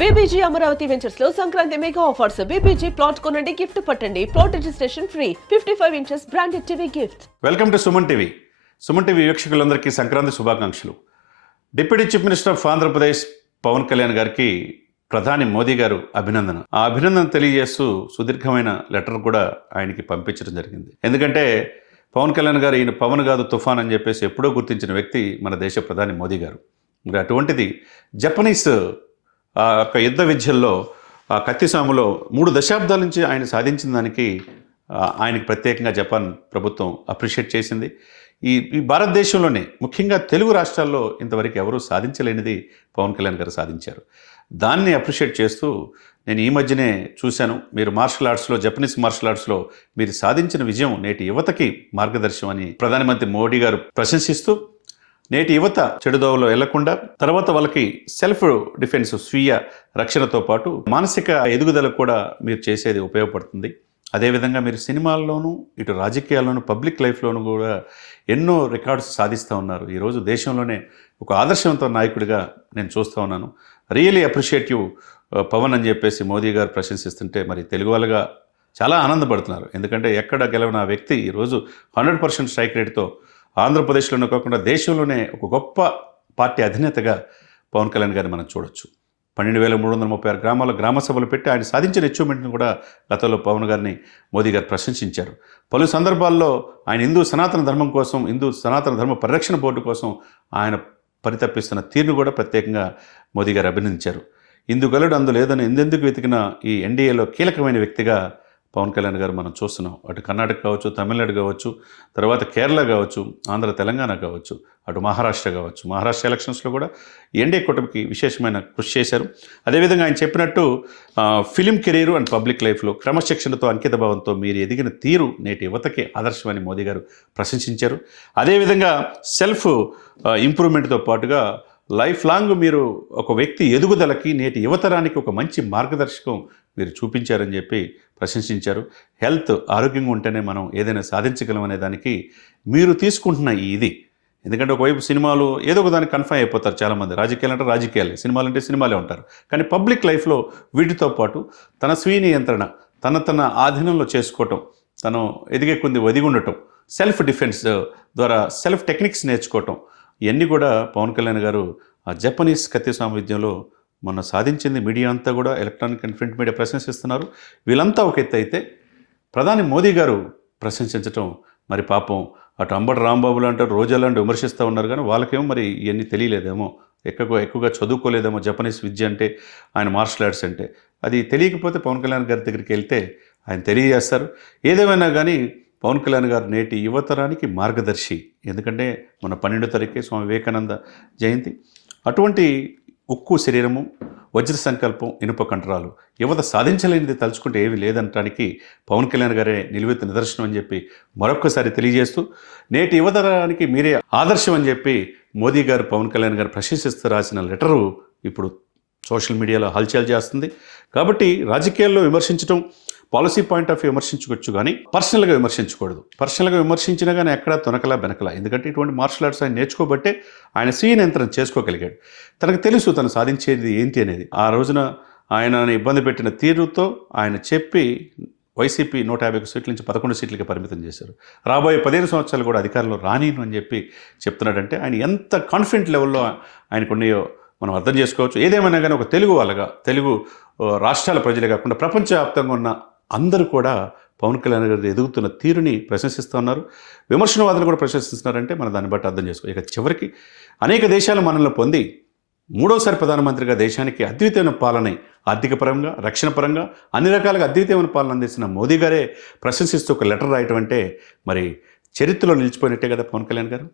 BBG Amaravati ventures లో Sankranti mega offers. BBG plot కొనండి, gift పట్టండి. Plot registration free. 55 inches branded TV gift. Welcome to Suman TV. Suman TV వీక్షకులందరికీ సంక్రాంతి శుభాకాంక్షలు. Deputy chief minister of Andhra Pradesh Pawan Kalyan గారికి ప్రధాని మోదీ గారు అభినందన. ఆ అభినందన తెలియజేస్తూ సుదీర్ఘమైన లెటర్ కూడా ఆయనకి పంపించడం జరిగింది. ఎందుకంటే పవన్ కళ్యాణ్ గారు ఈయన పవన్ కాదు తుఫాన్ అని చెప్పేసి ఎప్పుడో గుర్తించిన వ్యక్తి మన దేశ ప్రధాని మోదీ గారు. మరి అటువంటిది జపనీస్ యొక్క యుద్ధ విద్యల్లో కత్తిసాములో 3 దశాబ్దాల నుంచి ఆయన సాధించిన దానికి ఆయనకి ప్రత్యేకంగా జపాన్ ప్రభుత్వం అప్రిషియేట్ చేసింది. ఈ భారతదేశంలోనే ముఖ్యంగా తెలుగు రాష్ట్రాల్లో ఇంతవరకు ఎవరూ సాధించలేనిది పవన్ కళ్యాణ్ గారు సాధించారు. దాన్ని అప్రిషియేట్ చేస్తూ నేను ఈ మధ్యనే చూశాను, మీరు మార్షల్ ఆర్ట్స్లో జపనీస్ మార్షల్ ఆర్ట్స్లో మీరు సాధించిన విజయం నేటి యువతకి మార్గదర్శనం అని ప్రధానమంత్రి మోడీ గారు ప్రశంసిస్తూ, నేటి యువత చెడుదోవలో వెళ్లకుండా తర్వాత వాళ్ళకి సెల్ఫ్ డిఫెన్స్ స్వీయ రక్షణతో పాటు మానసిక ఎదుగుదలకు కూడా మీరు చేసేది ఉపయోగపడుతుంది. అదేవిధంగా మీరు సినిమాల్లోనూ ఇటు రాజకీయాల్లోనూ పబ్లిక్ లైఫ్లోనూ కూడా ఎన్నో రికార్డ్స్ సాధిస్తూ ఉన్నారు. ఈరోజు దేశంలోనే ఒక ఆదర్శవంతమైన నాయకుడిగా నేను చూస్తూ ఉన్నాను. రియలీ అప్రిషియేటివ్ పవన్ అని చెప్పేసి మోదీ గారు ప్రశంసిస్తుంటే మరి తెలుగు వాళ్ళగా చాలా ఆనందపడుతున్నారు. ఎందుకంటే ఎక్కడ గెలవన వ్యక్తి ఈరోజు 100% స్ట్రైక్ రేట్తో ఆంధ్రప్రదేశ్లోనే కాకుండా దేశంలోనే ఒక గొప్ప పార్టీ అధినేతగా పవన్ కళ్యాణ్ గారిని మనం చూడొచ్చు. 12,336 గ్రామాల గ్రామ సభలు పెట్టి ఆయన సాధించిన అచీవ్మెంట్ని కూడా గతంలో పవన్ గారిని మోదీ గారు ప్రశంసించారు. పలు సందర్భాల్లో ఆయన హిందూ సనాతన ధర్మం కోసం, హిందూ సనాతన ధర్మ పరిరక్షణ బోర్డు కోసం ఆయన పరితపిస్తున్న తీరును కూడా ప్రత్యేకంగా మోదీ గారు అభినందించారు. ఇందుగలడు అందు లేదని ఎందెందుకు వెతికిన ఈ ఎన్డీఏలో కీలకమైన వ్యక్తిగా పవన్ కళ్యాణ్ గారు మనం చూస్తున్నాం. అటు కర్ణాటక కావచ్చు, తమిళనాడు కావచ్చు, తర్వాత కేరళ కావచ్చు, ఆంధ్ర తెలంగాణ కావచ్చు, అటు మహారాష్ట్ర కావచ్చు. మహారాష్ట్ర ఎలక్షన్స్లో కూడా ఎన్డీఏ కూటమికి విశేషమైన కృషి చేశారు. అదేవిధంగా ఆయన చెప్పినట్టు ఫిలిం కెరీరు అండ్ పబ్లిక్ లైఫ్లో క్రమశిక్షణతో అంకిత భావంతో మీరు ఎదిగిన తీరు నేటి యువతకి ఆదర్శమని మోదీ గారు ప్రశంసించారు. అదేవిధంగా సెల్ఫ్ ఇంప్రూవ్మెంట్తో పాటుగా లైఫ్ లాంగ్ మీరు ఒక వ్యక్తి ఎదుగుదలకి నేటి యువతరానికి ఒక మంచి మార్గదర్శకం మీరు చూపించారని చెప్పి ప్రశంసించారు. హెల్త్ ఆరోగ్యంగా ఉంటేనే మనం ఏదైనా సాధించగలం అనే దానికి మీరు తీసుకుంటున్న ఇది. ఎందుకంటే ఒకవైపు సినిమాలు ఏదో ఒక దానికి కన్ఫర్మ్ అయిపోతారు చాలామంది. రాజకీయాలు అంటే రాజకీయాలే, సినిమాలు అంటే సినిమాలే ఉంటారు. కానీ పబ్లిక్ లైఫ్లో వీటితో పాటు తన స్వీయ నియంత్రణ, తన ఆధీనంలో చేసుకోవటం, తను ఎదిగే కొద్ది ఒదిగి ఉండటం, సెల్ఫ్ డిఫెన్స్ ద్వారా సెల్ఫ్ టెక్నిక్స్ నేర్చుకోవటం, ఇవన్నీ కూడా పవన్ కళ్యాణ్ గారు ఆ జపనీస్ కత్తిసాము విద్యలో మొన్న సాధించింది. మీడియా అంతా కూడా ఎలక్ట్రానిక్ అండ్ ప్రింట్ మీడియా ప్రశంసిస్తున్నారు. వీళ్ళంతా ఒక ఎత్తు అయితే ప్రధాని మోదీ గారు ప్రశంసించటం మరి పాపం అటు అంబటి రాంబాబులు అంటారు, రోజా లాంటి విమర్శిస్తూ ఉన్నారు. కానీ వాళ్ళకేమో మరి ఇవన్నీ తెలియలేదేమో, ఎక్కువగా చదువుకోలేదేమో. జపనీస్ విద్య అంటే, ఆయన మార్షల్ ఆర్ట్స్ అంటే అది తెలియకపోతే పవన్ కళ్యాణ్ గారి దగ్గరికి వెళ్తే ఆయన తెలియజేస్తారు. ఏదేమైనా కానీ పవన్ కళ్యాణ్ గారు నేటి యువతరానికి మార్గదర్శి. ఎందుకంటే మన 12వ తారీఖే స్వామి వివేకానంద జయంతి. అటువంటి ఉక్కు శరీరము, వజ్ర సంకల్పం, ఇనుప కంటరాలు, యువత సాధించలేనిది తలుచుకుంటే ఏవి లేదనటానికి పవన్ కళ్యాణ్ గారే నిలువెత్తు నిదర్శనం అని చెప్పి మరొక్కసారి తెలియజేస్తూ, నేటి యువతరానికి మీరే ఆదర్శం అని చెప్పి మోదీ గారు పవన్ కళ్యాణ్ గారు ప్రశంసిస్తూ రాసిన లెటరు ఇప్పుడు సోషల్ మీడియాలో హల్చల్ చేస్తుంది. కాబట్టి రాజకీయాల్లో విమర్శించడం, పాలసీ పాయింట్ ఆఫ్ వ్యూ విమర్శించుకోవచ్చు, కానీ పర్సనల్గా విమర్శించకూడదు. పర్సనల్గా విమర్శించినా కానీ ఎక్కడా తొనకలా బెనకలా. ఎందుకంటే ఇటువంటి మార్షల్ ఆర్ట్స్ ఆయన నేర్చుకోబట్టే ఆయన స్వీయ నియంత్రణ చేసుకోగలిగాడు. తనకు తెలుసు తను సాధించేది ఏంటి అనేది. ఆ రోజున ఆయనని ఇబ్బంది పెట్టిన తీరుతో ఆయన చెప్పి వైసీపీ 151 సీట్ల నుంచి 11 సీట్లకి పరిమితం చేశారు. రాబోయే 15 సంవత్సరాలు కూడా అధికారంలో రానిను అని చెప్పి చెప్తున్నాడంటే ఆయన ఎంత కాన్ఫిడెంట్ లెవెల్లో ఆయనకున్నాయో మనం అర్థం చేసుకోవచ్చు. ఏదేమైనా కానీ ఒక తెలుగు వాళ్ళగా, తెలుగు రాష్ట్రాల ప్రజలే కాకుండా ప్రపంచవ్యాప్తంగా ఉన్న అందరూ కూడా పవన్ కళ్యాణ్ గారు ఎదుగుతున్న తీరుని ప్రశంసిస్తూ ఉన్నారు. విమర్శనవాదులు కూడా ప్రశంసిస్తున్నారంటే మనం దాన్ని బట్టి అర్థం చేసుకో. ఇక చివరికి అనేక దేశాలు మనల్ని పొంది 3వసారి ప్రధానమంత్రిగా దేశానికి అద్వితీయమైన పాలన, ఆర్థిక పరంగా, రక్షణ పరంగా అన్ని రకాలుగా అద్వితీయమైన పాలన అందిస్తున్న మోదీ గారే ప్రశంసిస్తూ ఒక లెటర్ రాయటం అంటే మరి చరిత్రలో నిలిచిపోయినట్టే కదా పవన్ కళ్యాణ్ గారు.